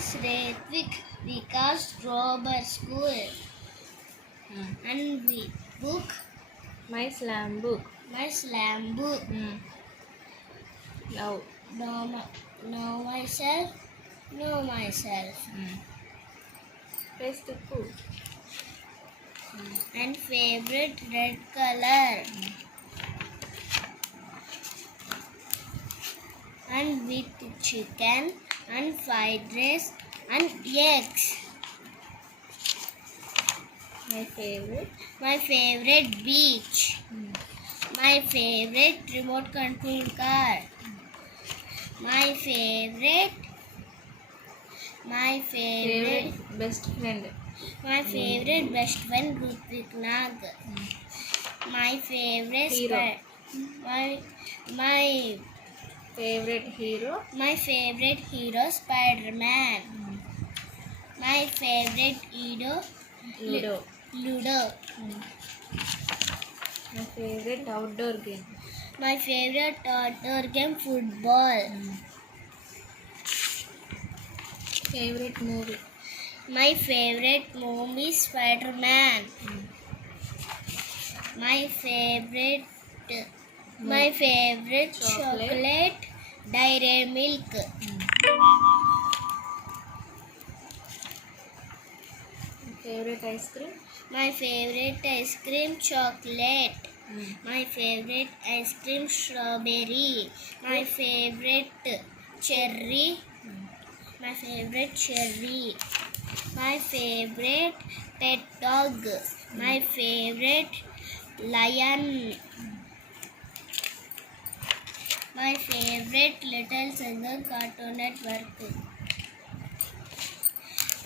is Rathvik Vikas Robert School. And we book My slam book. my slam book. Now. Know myself. Know myself. Taste the food. And favorite red color. And with chicken and fried rice and eggs. My favorite. My favorite beach. My favorite remote control car. My favorite Favorite best friend. my favorite best friend Rutvik Nag. My favorite Hero. my Favorite hero. my favorite hero Spider-Man. My favorite Ludo. Ludo. My favorite outdoor game. My favorite outdoor game football. Favorite movie. My favorite movie Spider-Man. My favorite chocolate Dairy Milk. Favorite ice cream. My favorite ice cream chocolate. My favorite ice cream strawberry. My favorite cherry. My favorite cherry. My favorite pet dog. My favorite lion. My favorite Little Singer Cartoon Network.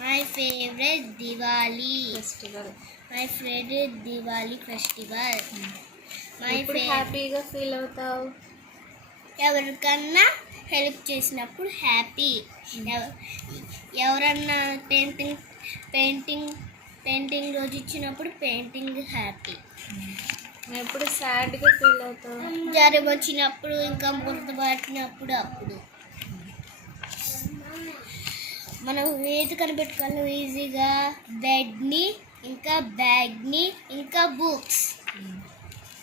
My favorite Diwali. Festival. My favorite Diwali festival. My ఎప్పుడు favorite హ్యాపీగా feel అవుతావు? ఎవరికన్నా help చేసినప్పుడు happy. ఎవరన్నా painting రోజు ఇచ్చినప్పుడు painting happy. ఎప్పుడు సాడ్గా feel అవుతావు? జ్వరం వచ్చినప్పుడు ఇంకా గుర్తుపట్టినప్పుడు అప్పుడు. మనం ఏది కనిపెట్టుకోవాలి ఈజీగా? బెడ్ని, ఇంకా బ్యాగ్ని, ఇంకా బుక్స్.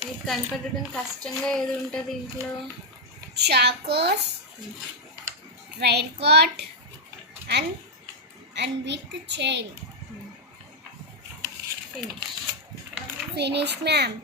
నీకు కనిపెట్టడం కష్టంగా ఏది ఉంటుంది ఇంట్లో? Chocos, rain coat and with chain. Finish. Finish ma'am.